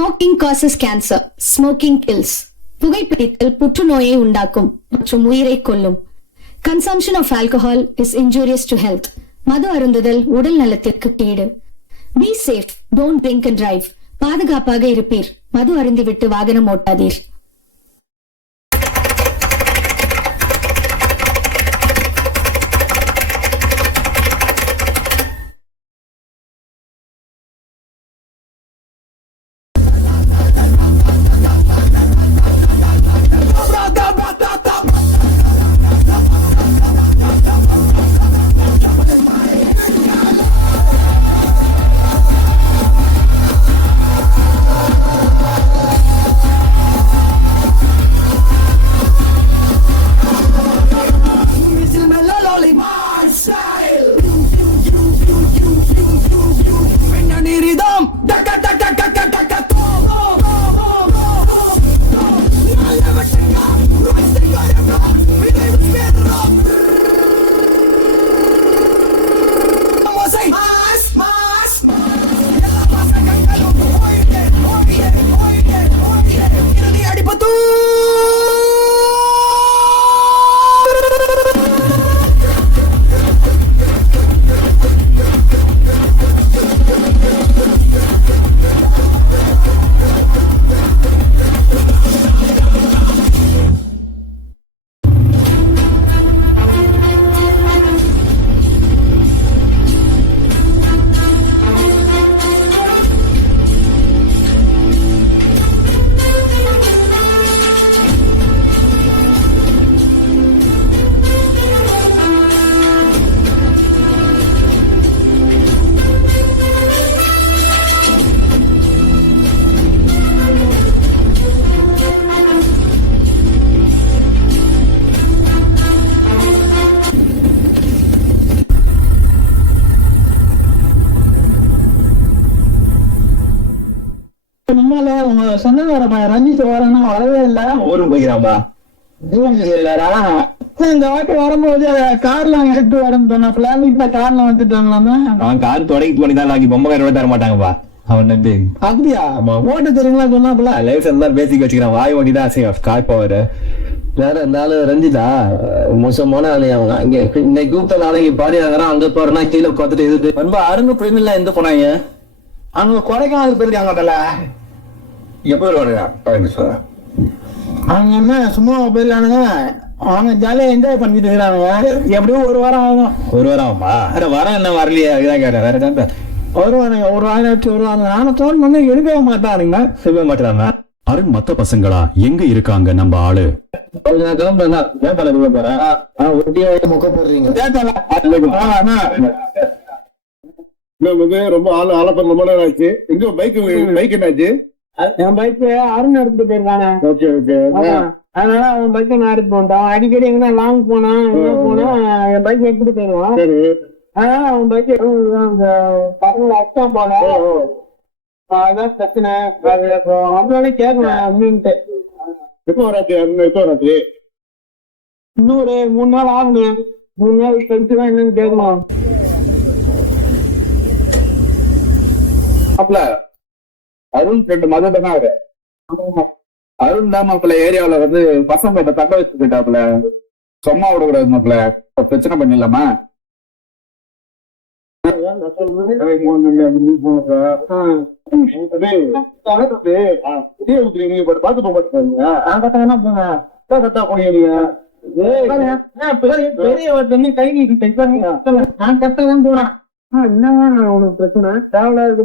Smoking causes cancer. Smoking kills. புகைப்பிடித்தல் புற்றுநோயை உண்டாக்கும் மற்றும் உயிரை கொல்லும். Consumption of alcohol is injurious to health. மது அருந்துதல் உடல் நலத்திற்கு கேடு. Be safe, don't drink and drive. பாதுகாப்பாக இருப்பீர். மது அருந்திவிட்டு வாகனம் ஓட்டாதீர். நம்மள உங்க சொந்தக்கார ரஞ்சித் வரணும் வரவே இல்லை. ஊருக்கு போய்க்கிறான்பா. இந்த வாட்டி வரும்போது கார்ல எடுத்து வரேன்னு சொன்னா பிளானிங்ல கார்ல வந்துட்டாங்களாமா. அவன் கார் தொடங்கிட்டு பண்ணி தான் பொம்மை காரோட தர மாட்டாங்கப்பா. அவன் நம்பி அப்படியா ஓட்ட தெரியுங்களா சொன்னாப்புல லைசன்ஸ் தான் பேசிக் வச்சுக்கிறான். வாய் ஓட்டி தான் அசையும் கார் பவர் வேற இருந்தாலும் ரஞ்சிதா மோசமான ஆளு. அவங்க அங்க இன்னைக்கு கூப்பிட்ட நாளைக்கு பாடி ஆகிறான். அங்க போறேன்னா கீழே உட்காந்துட்டு எதுக்கு ரொம்ப அருங்க பிள்ளைங்கள எந்த போனாங்க? அங்க கொடைக்கானல் போயிருக்காங்கல்ல. எப்போ வருவாங்க? அவங்க என்ன சும்மா போயிருக்கானுங்க. அவங்க ஜாலியா என்ஜாய் பண்ணிட்டு இருக்கிறானுங்க. எப்படியும் ஒரு வாரம் ஆகும். ஒரு வாரம் ஆகுமா? வரம் என்ன வரலையே? அதுதான் கேட்டேன். வேற தான் வருவானுங்க. ஒரு வாரம் வச்சு வருவாங்க. நானும் தோல் வந்து எடுக்கவே மாட்டானுங்க. செய்ய மாட்டாங்க. அருண் மத்த பசங்களா எங்க இருக்காங்க நம்ம ஆளு? முக்க போடுறீங்க ரொம்ப ரொம்ப நேரம் ஆச்சு. எங்க பைக் என்னாச்சு? என் பைக் அருண் எடுத்துட்டு போயிருக்கானே. அதனால அவன் பைக்கை நான் எடுத்து போட்டான். அடிக்கடி எங்கன்னா லாங் போனா என் பைக் எடுத்துட்டு போயிருவான். அதனால அவன் பைக் பசங்களை அச்சம் போல அதான் பிரச்சனை. அவங்களோட கேட்கணும் அப்படின்ட்டு. எப்போ வராது? இன்னொரு 3 நாள் ஆகணும். 3 நாள் கழிச்சுதான் என்னன்னு கேட்கணும். அருண் ரெண்டு மதம் தானே அவரு. அருண் தான் மாப்பிள்ள ஏரியாவில வந்து பசங்க தக்க வச்சு போயிட்டாப்புல. சும்மா விடக்கூடாது மாப்பிள்ள. பிரச்சனை பண்ணிடலாமா? பாத்து போங்க கை நான் கட்டதான் போனேன். என்ன உனக்கு பிரச்சனை? தேவையா இருக்கு.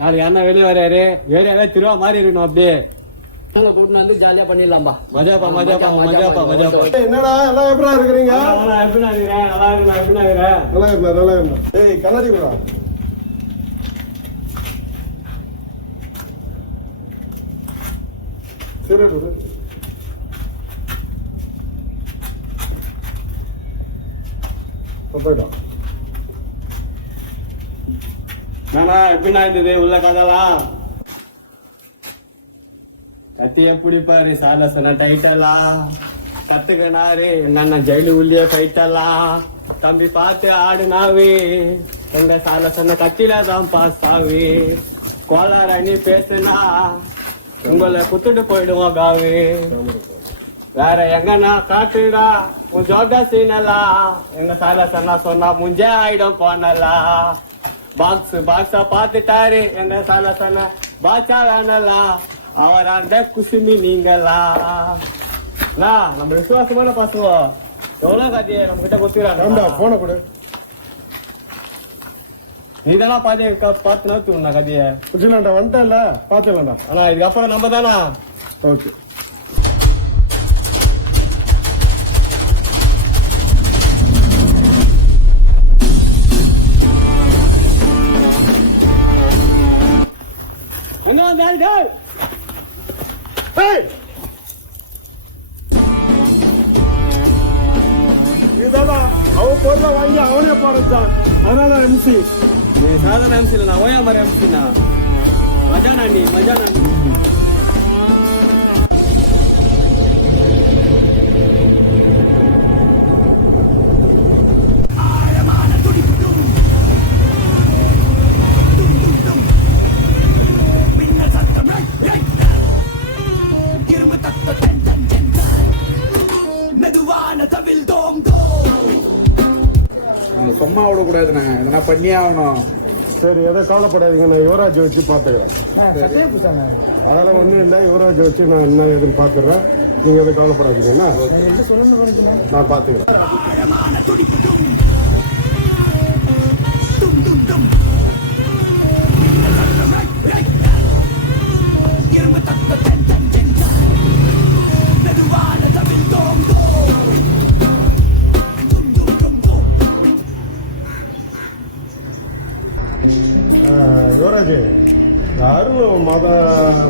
நாளைக்கு அண்ணா வெளியே வராரு. ஏரியாவே திருவா மாறி இருக்கணும். அப்படியே கூட்டு வந்து ஜாலியா பண்ணிடலாம்பா. மஜாப்பா. என்னடா எல்லாம் எப்படா இருக்கிறீங்க? எப்படி இருக்கிறேன்? நல்லா இருக்கிறேன். ஏய் கண்ணாடி கூட சரி போயிட்டோம். எப்படின்னா இருந்தது உள்ள கதெல்லாம்? கத்திய பிடிப்பாரு சாலசன டைட்டெல்லாம் கத்துக்கினாரு என்னென்ன ஜெயிலு உள்ளே ஃபைட்டெல்லாம் தம்பி பார்த்து ஆடுனாவே எங்க சாலசன கத்தில தான் பாஸ் ஆவி கோளார நீ பேசுனா உங்களை குத்துட்டு போயிடுவோம் காவி வேற எங்கன்னா காட்டுடா உன் ஜோகா சீனலா எங்க சாலசனா சொன்னா முஞ்சே ஆயிடும் போனலா பாக்ஸா பாத்துட்டாரு எங்க சாலசனா பாச்சா வேணலா அவர் அந்த குசுமி நீங்களா நம்ம விசுவாசமான பாசுவோம் எவ்வளவு கதைய நம்ம கிட்ட கொத்துறாங்க போன கொடு. நீதானா பார்த்து நோத்துனா கதைய புரியலாம்டா, வந்துட்டல பாத்துக்கலாம்டா. ஆனா இதுக்கப்புறம் நம்ம தானா ஓகே. என்ன டேய் இதுதானா அவன் பொருளை வாங்கி அவனே பாருச்சான். அதனால எம்சி நீ சாதாரண எம்சி நான் ஓயா மாதிரி எம்சினா மஜா நாண்டி நீங்க சும்மா விடக்கூடாதுண்ணே, எதனா பண்ணியே ஆகணும். சரி, எதை கவலைப்படாதீங்க, நான் யுவராஜ் வச்சு பாத்துக்கிறேன். அதெல்லாம் ஒண்ணும் இல்லை, யுவராஜ் வச்சு நான் என்ன எதுன்னு பாத்துறேன். நீங்க எதை கவலைப்படாதீங்க, நான் பாத்துக்கிறேன். யுவராஜ், அருண்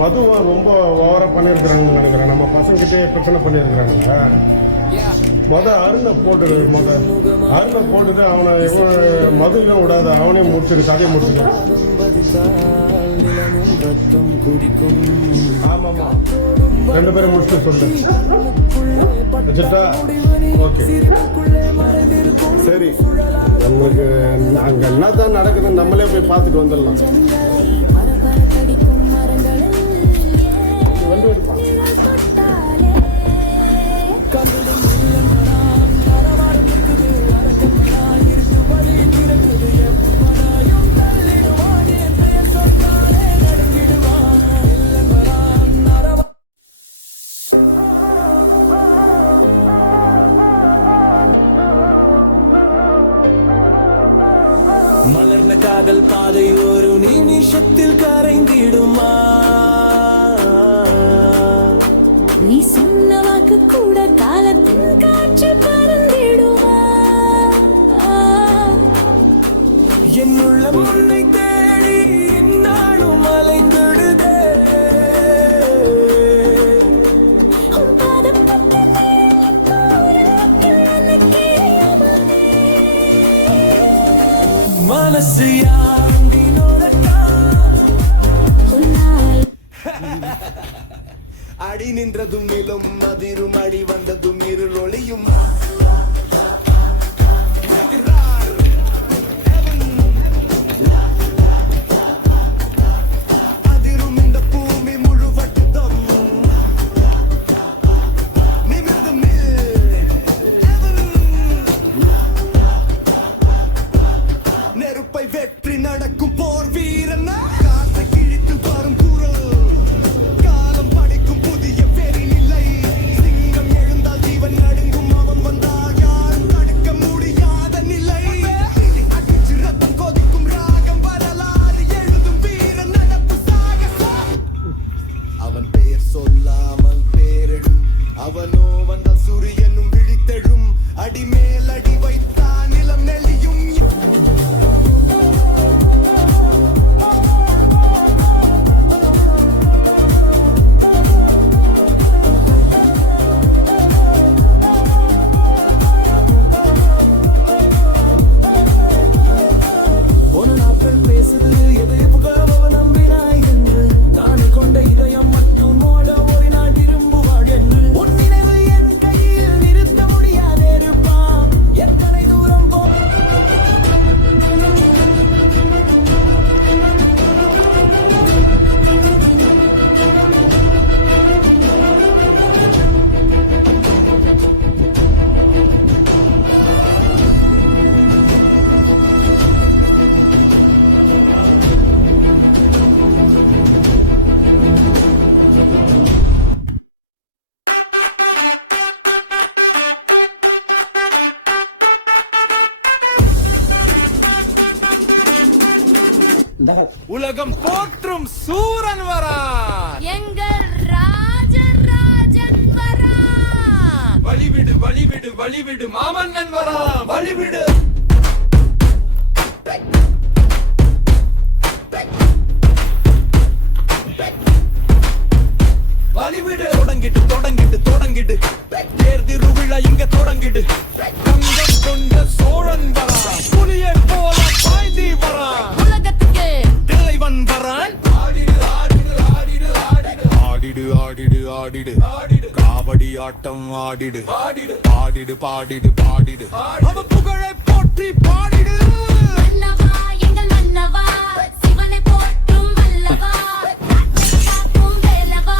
மதுவை ரொம்ப ஓவரா பண்ணிருக்கிறாங்கன்னு நினைக்கிறேன். நம்ம பசங்கிட்டே பிரச்சனை பண்ணிருக்கிறாங்க. அருணை போட்டுடு, அருணை போட்டுட்டு அவனை மதுவையும் விடாத, அவனே முடிச்சுடு, கதையை முடிச்சுடு. ஆமாமா, 2 பேரும் முடிச்சுட்டு சொல்லு. வச்சுட்டா ஓகே. சரி, நம்மளுக்கு அங்க என்னதான் நடக்குதுன்னு நம்மளே போய் பார்த்துட்டு வந்துடலாம். மலர்ந்த காதல் பாதை ஒரு நிமிஷத்தில் கரைந்திடுமா? நீ சொன்ன வாக்கு கூட காலத்தின் காற்று பறந்திடுமா? என்னுள்ள முன்னை தேடி இந்நாளும் அலைந்திடுதே. மனசு அடி நின்றதும் நிலும் அதிரும், அடி வந்ததும் இருள் ஒளியும். அதிரும் இந்த பூமி முழுவதும் நிமிர்ந்து நெருப்பை வெற்றி நடக்கும் போர் வீரன். காற்றை கிழித்து வரும் குரல், காலம் படிக்கும் புதிய பெரிய நிலை. சிங்கம் எழுந்தால் ஜீவன் நடுங்கும், அவன் வந்து நம் சூரன் வரா எங்கள் ராஜராஜன் வரா வழிவிடு வழிவிடு வழிவிடு மாமன்னன் வரா வழிவிடு வழிவிடு தொடங்கிட்டு தொடங்கிட்டு தொடங்கிட்டு தேர் திருவிழா இங்க தொடங்கிடு தங்கம் கொண்ட சோழன் வரா புலியை போல பாய்ந்தி வரா உலகத்துக்கு தலைவன் வரான் ஆடிடு ஆடிடு ஆடிடு ஆடிடு ஆடிடு ஆடிடு ஆடிடு காவடி ஆட்டம் ஆடிடு ஆடிடு ஆடிடு பாடிடு பாடிடு அவ புகழை போற்றி பாடிடு மன்னவா எங்கள் மன்னவா சிவனை போற்றும் வல்லவா காக்கும் வேலவா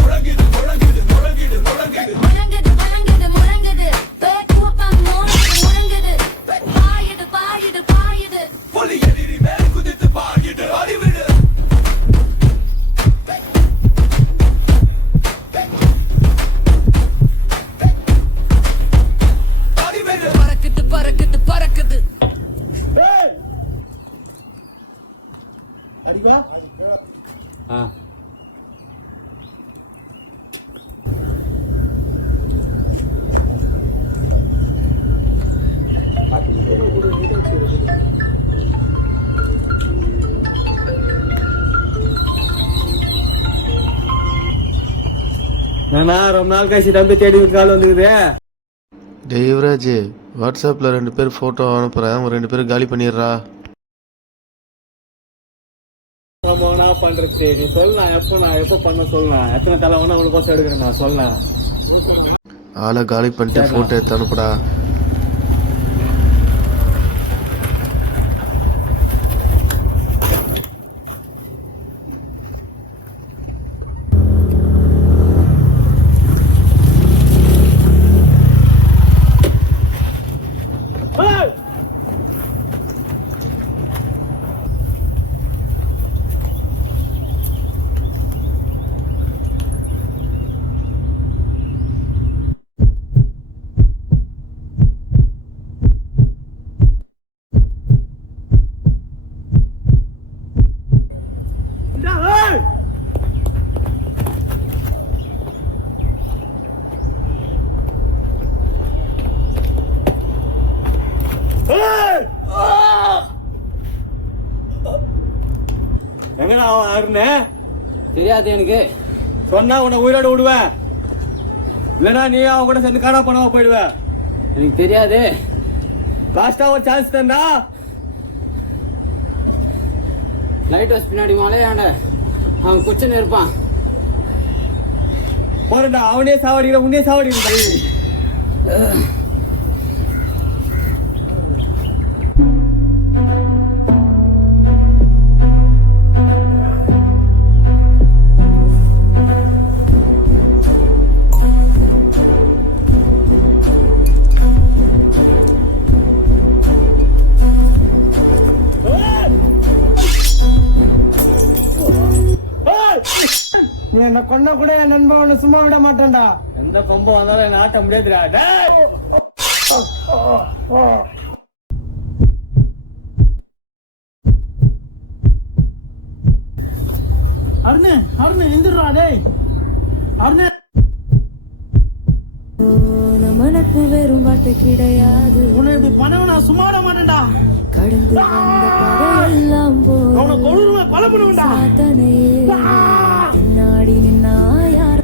முழங்கிடு முழங்கிடு முழங்கிடு முழங்கிடு முழங்குது முழங்குது முழங்குது பேக்குவப்பம் முழங்குது பாயுது பாயுது பாயுது புலி எதிரி மேல் குதித்து பாடிடு அறிவிடு அறிவிடு பறக்குது பறக்குது பறக்குது அடிவா நானா ரொம்ப நாள் கழிச்சு தம்பி தேடி கால் வந்துக்குது. டேய் யுவராஜ், வாட்ஸ்அப்பில் 2 பேர் ஃபோட்டோ அனுப்புகிறேன், அவங்க 2 பேரும் காலி பண்ணிடுறா. நம்ம என்ன பண்றது? நீ சொல்லலாம், எப்போ பண்ண சொல்லலாம். எத்தனை தலை வேணா உனக்கோசம் எடுக்கிறேன் நான் சொல்லலாம். ஆளை காலி பண்ணிட்டு ஃபோட்டோ எடுத்து அனுப்புடா. எங்கடா அவன் அருணே? தெரியாது எனக்கு. சொன்னா உன்னை உயிரோட விடுவேன், இல்லைன்னா நீ அவன் கூட சேர்ந்து காணா பண்ணாம போயிடுவேன். எனக்கு தெரியாது. லாஸ்டா ஒரு சான்ஸ் தந்தா. லைட் ஹவுஸ் பின்னாடி மலையாண்ட அவன் குச்சின்னு இருப்பான். போறா, அவனே சாவடிக்கிற, உன்னே சாவடிக்கிற. நீ என்ன கொன்ன கூட என் நண்பன் உன்னை சும்மா விட மாட்டேன்டா. எந்த கொம்பம் வந்தாலும் என்ன ஆட்ட முடியாதுடா. டேய், அருண் அருண் எந்திரா. டேய் அருண், மனப்பு வெறும் வார்த்தை கிடையாது. உனக்கு பணம் நான் சும்மா விட மாட்டேன்டா. கடந்து வந்த படையெல்லாம் அவனை கொழுமை கொலை பண்ணுவேன்டா. சாத்தனையே பின்னாடி நின்னா யார்?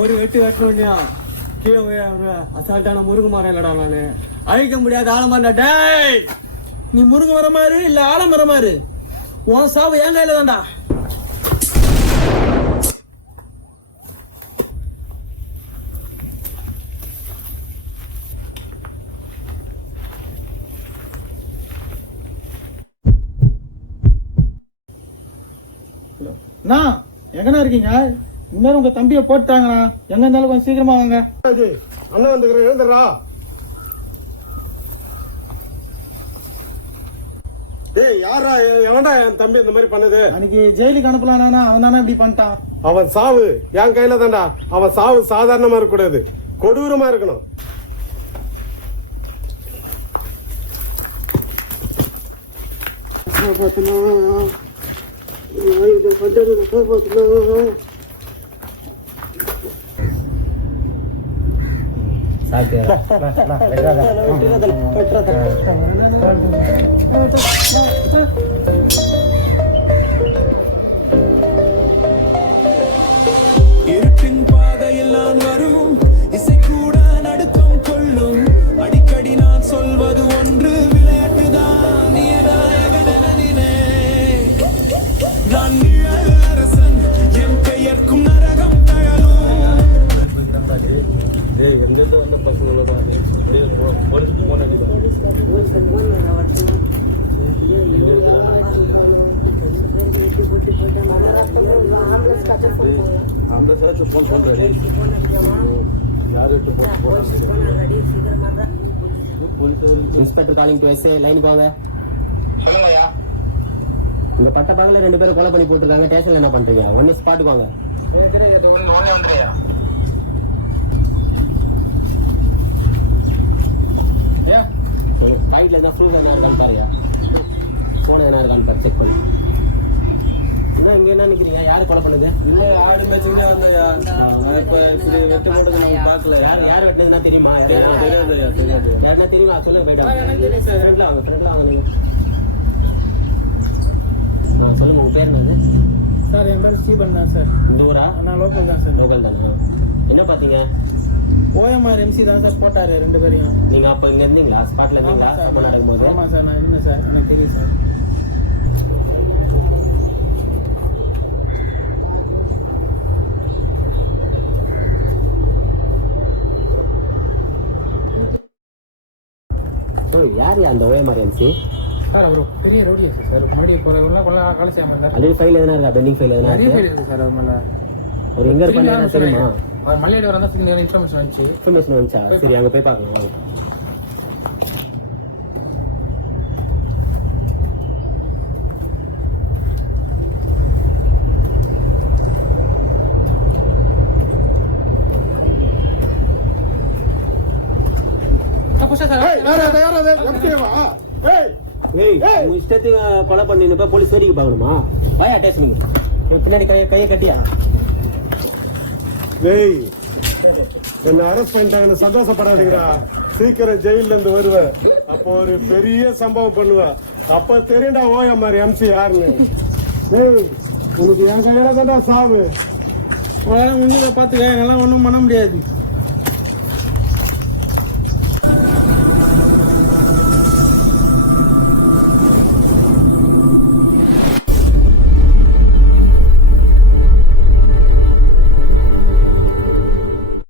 ஒரு வெட்டு வெட்டணும்யா கீழே அசால்ட்டான முருகு மரம் இல்லடா நானு அழிக்க முடியாத ஆலமரம். டேய் நீ முருங்க மரம் மாறு இல்ல ஆலமரம் மாறு, உன் சாவு என் கையில தான்டா. அண்ணா எங்கண்ணா இருக்கீங்க? இன்னும் உங்க தம்பியை போட்டாங்கண்ணா, எங்க இருந்தாலும் கொஞ்சம் சீக்கிரமா வாங்க. அண்ணன் வந்துக்கிறேன், எழுந்துடுறா. டேய் யாரா எவன்டா என் தம்பி இந்த மாதிரி பண்ணது? அன்னைக்கு ஜெயிலுக்கு அனுப்பலானா அவன் தானே இப்படி பண்ணிட்டான். அவன் சாவு என் கையில தான்டா. அவன் சாவு சாதாரணமா இருக்க கூடாது, கொடூரமா இருக்கணும். இருட்டின் பாதையில் நான் வரும் இசை கூட நடுக்கம் கொள்ளும். அடிக்கடி நான் சொல்வது ஒன்று, விளையாட்டுதான் நீ நாயகனே. நான் நிழல் அரசன், என் பெயர்க்கும் நரகம் தழலும். எங்கிருந்து வந்த பசங்களோட அந்த சரக்கு போன் பண்றாரு. இன்ஸ்பெக்டர் காலிங் டு எஸ்ஏ, லைனுக்கு வாங்க. இந்த பட்ட பகல 2 பேரும் கொலை பண்ணி போட்டுருக்காங்க. ஸ்டேஷன்ல என்ன பண்றீங்க? ஒன்னு ஸ்பாட்டுக்கு வாங்க. ரைட்ல இருந்தா ப்ரூஃப் என்ன இருக்கான்னு பாருங்க. போன என்ன இருக்கான்னு பாரு, செக் பண்ணு. இங்க என்ன நிக்கிறீங்க? யாரு கொலை பண்ணது? இல்ல ஆடு மேட்சிங் வந்தயா. இப்ப இப்படி வெட்டு போடுறது நம்ம பாக்கல. யார் வெட்டினதுன்னா தெரியுமா? தெரியாது. யாருன்னா தெரியுமா? சொல்லுங்க. போயிட்டு ஃப்ரெண்ட்ல வாங்க நீங்க. சொல்லுங்க, உங்க பேர் என்னது? சார் என் பேர் ஸ்டீபன் தான் சார். இந்த ஊரா? நான் லோக்கல் தான் சார். லோக்கல் தானே. என்ன பாத்தீங்க? OMR MC தான் சார் போட்டாரு 2 பேரையும். நீங்க அப்ப இங்க இருந்தீங்களா? ஸ்பாட்ல இருந்தீங்களா? சம்பவம் நடக்கும்போது? ஆமா சார், நான் இருந்தேன் சார், எனக்கு தெரியும் சார். யாரு அந்த OMR MC? சார் அவர் பெரிய ரோடியா சார், மறுபடி போறவங்க கொள்ள காலை செய்யாம இருந்தார். ஆல்ரெடி ஃபைல் எதனா இருக்கா? பெண்டிங் ஃபைல் எதனா நிறைய இருக்கு? ஃபைல் இருக்கு சார். அவர் மேல அவர் எங்க இருப்பாரு தெரியுமா? அவர் மலையாளி வரதா சின்ன இன்ஃபர்மேஷன் வந்துச்சு. இன்ஃபர்மேஷன் வந்துச்சா? சரி, அங்க போய் பார்க்கலாம் வாங்க. உங்க இஷ்டத்துக்கு கொலை பண்ணிருப்ப போலீஸ் வேடிக்கை பார்க்கணுமா? வாயா ஸ்டேஷனுக்கு. பின்னாடி கையை கட்டியா? டேய் என்ன அரெஸ்ட் பண்ணிட்டாங்கன்னு சந்தோஷப்படாதீங்கடா. சீக்கிரம் ஜெயில இருந்து வருவேன். அப்போ ஒரு பெரிய சம்பவம் பண்ணுவேன். அப்ப தெரியும்டா OMR MC யாருன்னு. டேய் உனக்கு என் கையில தான்டா சாவு. முடிஞ்சதை பாத்துக்க, என்னால ஒண்ணும் பண்ண முடியாது.